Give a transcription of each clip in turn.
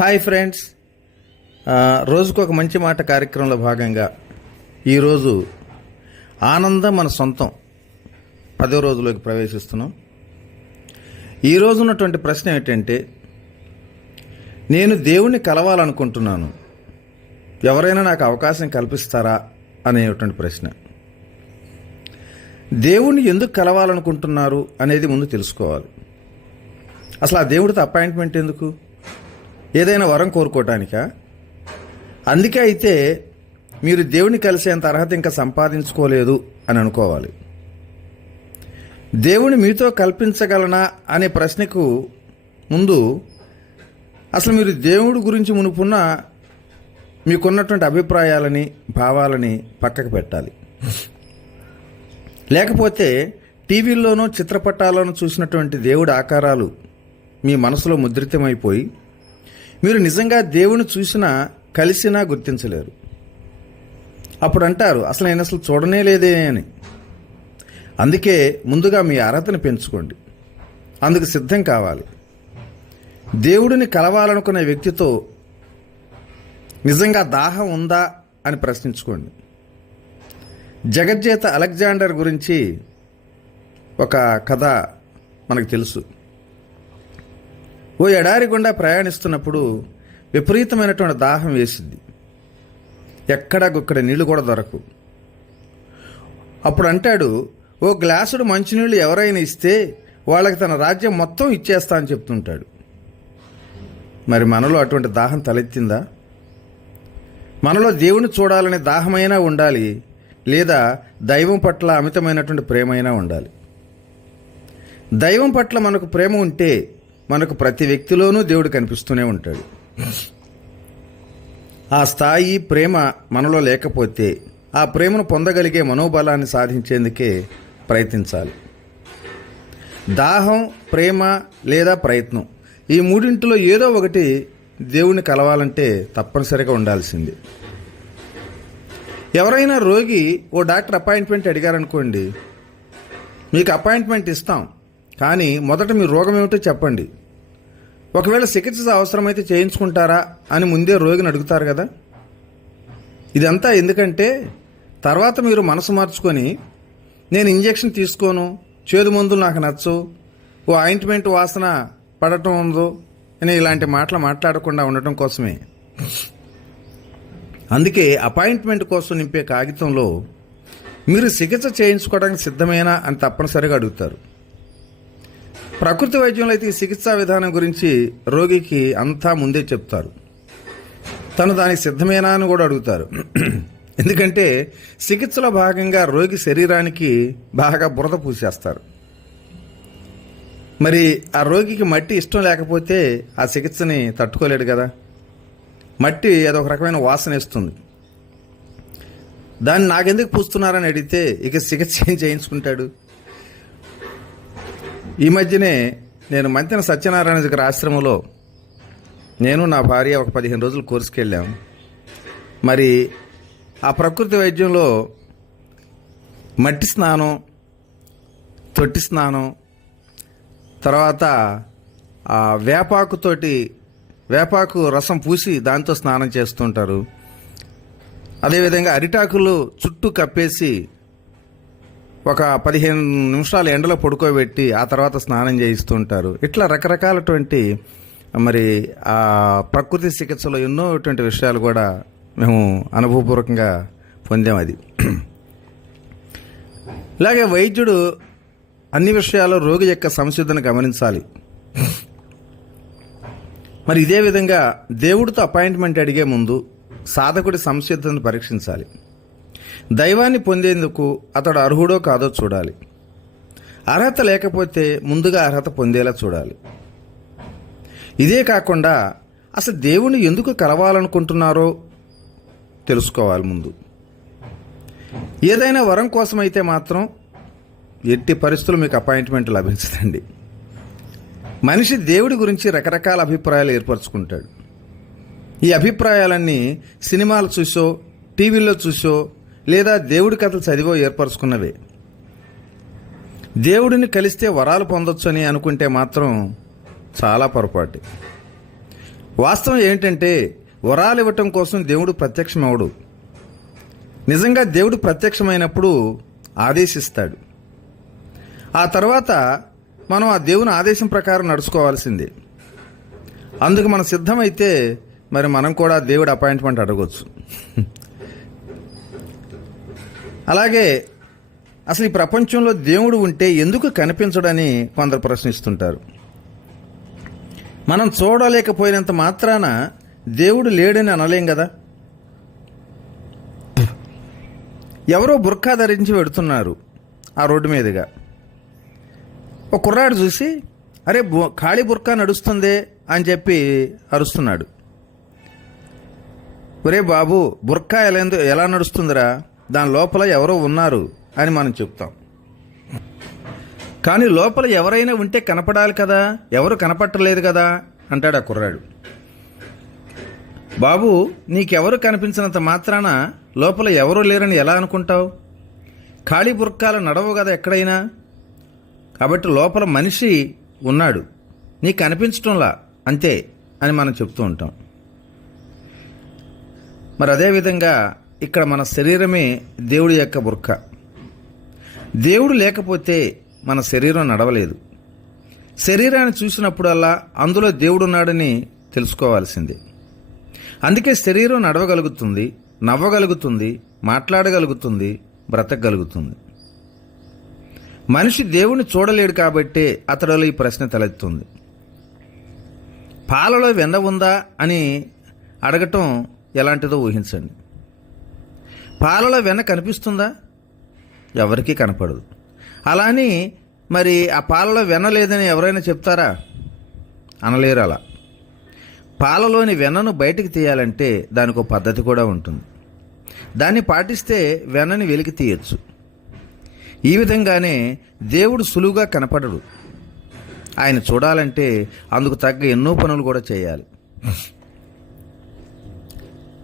Hi friends. రోజుకు ఒక మంచి మాట కార్యక్రమంలో భాగంగా ఈరోజు ఆనందం మన సొంతం. పదో రోజులోకి ప్రవేశిస్తున్నాం. ఈ ఉన్నటువంటి ప్రశ్న ఏంటంటే నేను దేవుణ్ణి కలవాలనుకుంటున్నాను. ఎవరైనా నాకు అవకాశం కల్పిస్తారా అనేటువంటి ప్రశ్న. దేవుణ్ణి ఎందుకు కలవాలనుకుంటున్నారు అనేది ముందు తెలుసుకోవాలి. అసలు ఆ దేవుడితో అపాయింట్మెంట్ ఎందుకు? ఏదైనా వరం కోరుకోవటానికా? అందుకే అయితే మీరు దేవుని కలిసేంత అర్హత ఇంకా సంపాదించుకోలేదు అని అనుకోవాలి. దేవుని మీతో కల్పించగలనా అనే ప్రశ్నకు ముందు అసలు మీరు దేవుడి గురించి మునుపున్న మీకున్నటువంటి అభిప్రాయాలని భావాలని పక్కకు పెట్టాలి. లేకపోతే టీవీల్లోనూ చిత్రపటాల్లోనూ చూసినటువంటి దేవుడి ఆకారాలు మీ మనసులో ముద్రితమైపోయి మీరు నిజంగా దేవుని చూసినా కలిసినా గుర్తించలేరు. అప్పుడు అంటారు అసలు నేను అసలు చూడనే లేదే అని. అందుకే ముందుగా మీ అర్హతను పెంచుకోండి. అందుకు సిద్ధం కావాలి. దేవుడిని కలవాలనుకునే వ్యక్తితో నిజంగా దాహం ఉందా అని ప్రశ్నించుకోండి. జగజ్జేత అలెగ్జాండర్ గురించి ఒక కథ మనకు తెలుసు. ఓ ఎడారి గుండా ప్రయాణిస్తున్నప్పుడు విపరీతమైనటువంటి దాహం వేసింది. ఎక్కడా గుక్కడ నీళ్ళు కూడా దొరకు. అప్పుడు అంటాడు ఓ గ్లాసుడు మంచినీళ్ళు ఎవరైనా ఇస్తే వాళ్ళకి తన రాజ్యం మొత్తం ఇచ్చేస్తా అని చెప్తుంటాడు. మరి మనలో అటువంటి దాహం తలెత్తిందా? మనలో దేవుని చూడాలనే దాహమైనా ఉండాలి లేదా దైవం పట్ల అమితమైనటువంటి ప్రేమైనా ఉండాలి. దైవం పట్ల మనకు ప్రేమ ఉంటే మనకు ప్రతి వ్యక్తిలోనూ దేవుడు కనిపిస్తూనే ఉంటాడు. ఆ స్థాయి ప్రేమ మనలో లేకపోతే ఆ ప్రేమను పొందగలిగే మనోబలాన్ని సాధించేందుకే ప్రయత్నించాలి. దాహం ప్రేమ లేదా ప్రయత్నం ఈ మూడింటిలో ఏదో ఒకటి దేవుణ్ణి కలవాలంటే తప్పనిసరిగా ఉండాల్సింది. ఎవరైనా రోగి ఓ డాక్టర్ అపాయింట్మెంట్ అడిగారనుకోండి మీకు అపాయింట్మెంట్ ఇస్తాం కానీ మొదట మీ రోగం ఏమిటో చెప్పండి. ఒకవేళ చికిత్స అవసరమైతే చేయించుకుంటారా అని ముందే రోగిని అడుగుతారు కదా? ఇదంతా ఎందుకంటే తర్వాత మీరు మనసు మార్చుకొని నేను ఇంజెక్షన్ తీసుకోను చేదు మందులు నాకు నచ్చు ఓ ఆయింట్మెంట్ వాసన పడటం ఉందో అని ఇలాంటి మాటలు మాట్లాడకుండా ఉండటం కోసమే. అందుకే అపాయింట్మెంట్ కోసం నింపే కాగితంలో మీరు చికిత్స చేయించుకోవడానికి సిద్ధమేనా అని తప్పనిసరిగా అడుగుతారు. ప్రకృతి వైద్యంలో అయితే ఈ చికిత్సా విధానం గురించి రోగికి అంతా ముందే చెప్తారు. తను దానికి సిద్ధమేనా అని కూడా అడుగుతారు. ఎందుకంటే చికిత్సలో భాగంగా రోగి శరీరానికి బాగా బురద పూసేస్తారు. మరి ఆ రోగికి మట్టి ఇష్టం లేకపోతే ఆ చికిత్సని తట్టుకోలేడు కదా. మట్టి అదొక రకమైన వాసన ఇస్తుంది. దాన్ని నాకెందుకు పూస్తున్నారని అడిగితే ఇక చికిత్స ఏం చేయించుకుంటాడు? ఈ మధ్యనే నేను మంతెన సత్యనారాయణ దగ్గర ఆశ్రమంలో నేను నా భార్య ఒక పదిహేను రోజులు కోర్సుకు వెళ్ళాం. మరి ఆ ప్రకృతి వైద్యంలో మట్టి స్నానం తొట్టి స్నానం తర్వాత ఆ వేపాకుతోటి వేపాకు రసం పూసి దాంతో స్నానం చేస్తుంటారు. అదేవిధంగా అరిటాకులు చుట్టూ కప్పేసి ఒక పదిహేను నిమిషాలు ఎండలో పడుకోబెట్టి ఆ తర్వాత స్నానం చేయిస్తుంటారు. ఇట్లా రకరకాలటువంటి మరి ఆ ప్రకృతి చికిత్సలో ఎన్నోటువంటి విషయాలు కూడా మేము అనుభవపూర్వకంగా పొందాం అది. ఇలాగే వైద్యుడు అన్ని విషయాల్లో రోగి యొక్క సంసిద్ధను గమనించాలి. మరి ఇదే విధంగా దేవుడితో అపాయింట్మెంట్ అడిగే ముందు సాధకుడి సంసిద్ధతను పరీక్షించాలి. దైవాన్ని పొందేందుకు అతడు అర్హుడో కాదో చూడాలి. అర్హత లేకపోతే ముందుగా అర్హత పొందేలా చూడాలి. ఇదే కాకుండా అసలు దేవుని ఎందుకు కలవాలనుకుంటున్నారో తెలుసుకోవాలి ముందు. ఏదైనా వరం కోసమైతే మాత్రం ఎట్టి పరిస్థితులు మీకు అపాయింట్మెంట్ లభించదండి. మనిషి దేవుడి గురించి రకరకాల అభిప్రాయాలు ఏర్పరచుకుంటాడు. ఈ అభిప్రాయాలన్నీ సినిమాలు చూసో టీవీల్లో చూసో లేదా దేవుడి కథలు చదివో ఏర్పరచుకున్నవే. దేవుడిని కలిస్తే వరాలు పొందొచ్చు అని అనుకుంటే మాత్రం చాలా పొరపాటు. వాస్తవం ఏంటంటే వరాలు ఇవ్వటం కోసం దేవుడు ప్రత్యక్షమవడు. నిజంగా దేవుడు ప్రత్యక్షమైనప్పుడు ఆదేశిస్తాడు. ఆ తర్వాత మనం ఆ దేవుని ఆదేశం ప్రకారం నడుచుకోవాల్సిందే. అందుకు మనం సిద్ధమైతే మరి మనం కూడా దేవుడి అపాయింట్మెంట్ అడగవచ్చు అలాగే అసలు ఈ ప్రపంచంలో దేవుడు ఉంటే ఎందుకు కనిపించడని కొందరు ప్రశ్నిస్తుంటారు. మనం చూడలేకపోయినంత మాత్రాన దేవుడు లేడని అనలేం కదా? ఎవరో బుర్కా ధరించి పెడుతున్నారు ఆ రోడ్డు మీదుగా. ఒక కుర్రాడు చూసి అరే బు- ఖాళీ బుర్కా నడుస్తుందే అని చెప్పి అరుస్తున్నాడు. ఒరే బాబు బుర్కా ఎలా ఎలా నడుస్తుందిరా? దాని లోపల ఎవరో ఉన్నారు అని మనం చెప్తాం. కానీ లోపల ఎవరైనా ఉంటే కనపడాలి కదా? ఎవరు కనపట్టలేదు కదా? అంటాడు ఆ కుర్రాడు. బాబు నీకెవరు కనిపించినంత మాత్రాన లోపల ఎవరూ లేరని ఎలా అనుకుంటావు? ఖాళీ బుర్కాలు నడవు కదా ఎక్కడైనా? కాబట్టి లోపల మనిషి ఉన్నాడు. నీకు కనిపించటంలా అంతే అని మనం చెప్తూ ఉంటాం. మరి అదేవిధంగా ఇక్కడ మన శరీరమే దేవుడి యొక్క బుర్ఖ. దేవుడు లేకపోతే మన శరీరం నడవలేదు. శరీరాన్ని చూసినప్పుడల్లా అందులో దేవుడున్నాడని తెలుసుకోవాల్సిందే. అందుకే శరీరం నడవగలుగుతుంది నవ్వగలుగుతుంది మాట్లాడగలుగుతుంది బ్రతకగలుగుతుంది. మనిషి దేవుణ్ణి చూడలేడు కాబట్టే అతడిలో ఈ ప్రశ్న తలెత్తుంది. పాలలో వెన్న ఉందా అని అడగటం ఎలాంటిదో ఊహించండి. పాలలో వెన్న కనిపిస్తుందా? ఎవరికీ కనపడదు. అలా అని మరి ఆ పాలలో వెన్న లేదని ఎవరైనా చెప్తారా? అనలేరు అలా. పాలలోని వెన్నను బయటికి తీయాలంటే దానికి ఒక పద్ధతి కూడా ఉంటుంది. దాన్ని పాటిస్తే వెన్నని వెలికి తీయచ్చు. ఈ విధంగానే దేవుడు సులువుగా కనపడడు. ఆయన చూడాలంటే అందుకు తగ్గ ఎన్నో పనులు కూడా చేయాలి.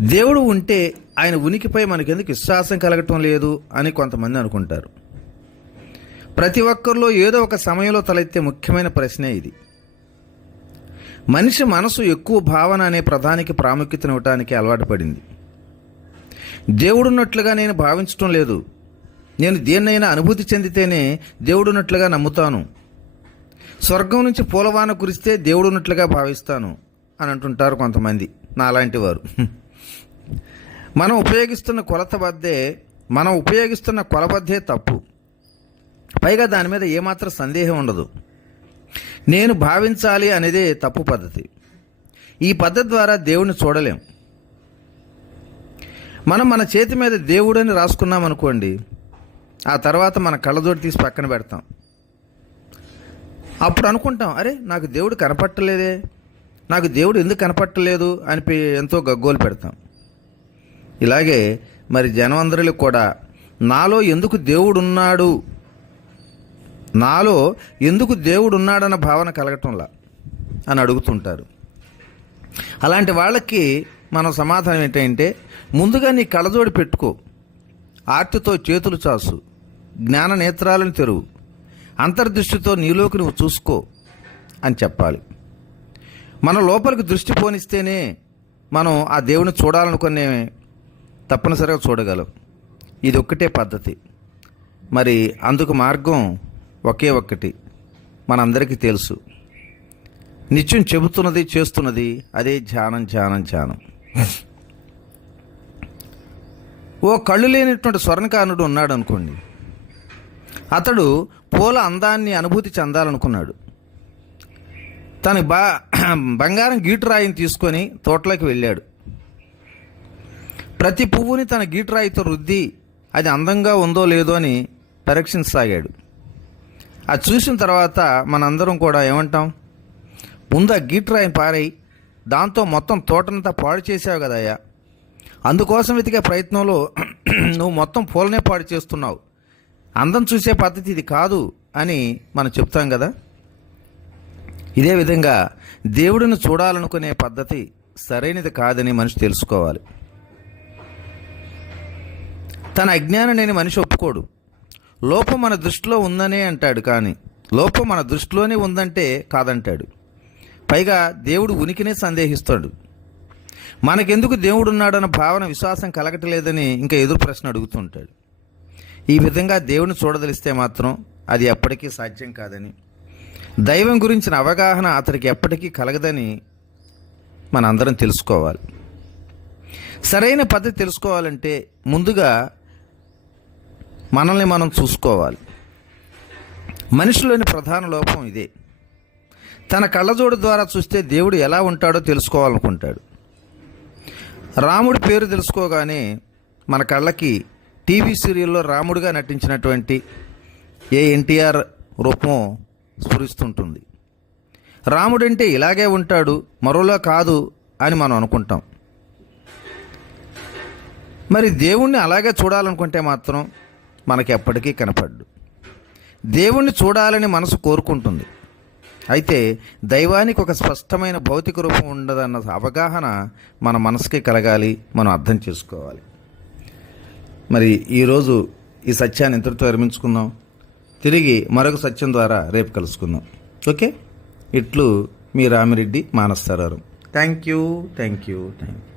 దేవుడు ఉంటే ఆయన ఉనికిపై మనకెందుకు విశ్వాసం కలగటం లేదు అని కొంతమంది అనుకుంటారు. ప్రతి ఒక్కరిలో ఏదో ఒక సమయంలో తలెత్తే ముఖ్యమైన ప్రశ్నే ఇది. మనిషి మనసు ఎక్కువ భావన అనే ప్రధానికి ప్రాముఖ్యతనివ్వటానికి అలవాటు పడింది. దేవుడున్నట్లుగా నేను భావించటం లేదు. నేను దేన్నైనా అనుభూతి చెందితేనే దేవుడున్నట్లుగా నమ్ముతాను. స్వర్గం నుంచి పూలవాన కురిస్తే దేవుడున్నట్లుగా భావిస్తాను అని అంటుంటారు కొంతమంది. నాలాంటి వారు. మనం ఉపయోగిస్తున్న కొలత బద్దే మనం ఉపయోగిస్తున్న కొలబద్దే తప్పు. పైగా దాని మీద ఏమాత్రం సందేహం ఉండదు. నేను భావించాలి అనేదే తప్పు పద్ధతి. ఈ పద్ధతి ద్వారా దేవుణ్ణి చూడలేం. మనం మన చేతి మీద దేవుడని రాసుకున్నాం అనుకోండి ఆ తర్వాత మన కళ్ళజోడు తీసి పక్కన పెడతాం. అప్పుడు అనుకుంటాం అరే నాకు దేవుడు కనపట్టలేదే నాకు దేవుడు ఎందుకు కనపట్టలేదు అని ఎంతో గగ్గోలు పెడతాం. ఇలాగే మరి జనమందరిలో కూడా నాలో ఎందుకు దేవుడున్నాడు? నాలో ఎందుకు దేవుడున్నాడన్న భావన కలగటంలా అని అడుగుతుంటారు. అలాంటి వాళ్ళకి మనం సమాధానం ఏంటంటే ముందుగా నీ కళ్ళజోడి పెట్టుకో. ఆర్తితో చేతులు చాసు. జ్ఞాన నేత్రాలను తెరువు. అంతర్దృష్టితో నీలోకి నువ్వు చూసుకో అని చెప్పాలి. మన లోపలికి దృష్టి పోనిస్తేనే మనం ఆ దేవుని చూడాలనుకునే తప్పనిసరిగా చూడగలం ఇది ఒక్కటే పద్ధతి. మరి అందుకు మార్గం ఒకే ఒక్కటి. మనందరికీ తెలుసు. నిత్యం చెబుతున్నది చేస్తున్నది అదే ధ్యానం ధ్యానం ధ్యానం. ఓ కళ్ళు లేనటువంటి స్వర్ణకారుడు ఉన్నాడు అనుకోండి అతడు పూల అందాన్ని అనుభూతి చెందాలనుకున్నాడు. తన బా బంగారం గీటురాయిని తీసుకొని తోటలోకి వెళ్ళాడు. ప్రతి పువ్వుని తన గీటరాయితో రుద్ది అది అందంగా ఉందో లేదో అని పరీక్షించసాగాడు. అది చూసిన తర్వాత మనందరం కూడా ఏమంటాం? ముందు ఆ పారై దాంతో మొత్తం తోటనంతా పాడు చేసావు కదయ్యా. అందుకోసం వెతికే ప్రయత్నంలో నువ్వు మొత్తం పూలనే పాడు చేస్తున్నావు. అందం చూసే పద్ధతి ఇది కాదు అని మనం చెప్తాం కదా. ఇదే విధంగా దేవుడిని చూడాలనుకునే పద్ధతి సరైనది కాదని మనిషి తెలుసుకోవాలి. తన అజ్ఞానం లేని మనిషి ఒప్పుకోడు. లోపం మన దృష్టిలో ఉందనే అంటాడు కానీ లోపం మన దృష్టిలోనే ఉందంటే కాదంటాడు. పైగా దేవుడు ఉనికినే సందేహిస్తాడు. మనకెందుకు దేవుడు ఉన్నాడన్న భావన విశ్వాసం కలగటలేదని ఇంకా ఎదురు ప్రశ్న అడుగుతుంటాడు. ఈ విధంగా దేవుని చూడదలిస్తే మాత్రం అది ఎప్పటికీ సాధ్యం కాదని దైవం గురించిన అవగాహన అతనికి ఎప్పటికీ కలగదని మనందరం తెలుసుకోవాలి. సరైన పద్ధతి తెలుసుకోవాలంటే ముందుగా మనల్ని మనం చూసుకోవాలి. మనిషిలోని ప్రధాన లోపం ఇదే. తన కళ్ళజోడు ద్వారా చూస్తే దేవుడు ఎలా ఉంటాడో తెలుసుకోవాలనుకుంటాడు. రాముడి పేరు తెలుసుకోగానే మన కళ్ళకి టీవీ సీరియల్లో రాముడిగా నటించినటువంటి ఏ ఎన్టీఆర్ రూపం స్ఫురిస్తుంటుంది. రాముడంటే ఇలాగే ఉంటాడు మరోలా కాదు అని మనం అనుకుంటాం. మరి దేవుణ్ణి అలాగే చూడాలనుకుంటే మాత్రం మనకి ఎప్పటికీ కనపడ్డు దేవుణ్ణి చూడాలని మనసు కోరుకుంటుంది. అయితే దైవానికి ఒక స్పష్టమైన భౌతిక రూపం ఉండదన్న అవగాహన మన మనసుకి కలగాలి మనం అర్థం చేసుకోవాలి. మరి ఈరోజు ఈ సత్యాన్ని ఇంతటితో విరమించుకుందాం. తిరిగి మరొక సత్యం ద్వారా రేపు కలుసుకుందాం. ఓకే? ఇట్లు మీ Ramireddy మానస్తారారు thank you thank you thank you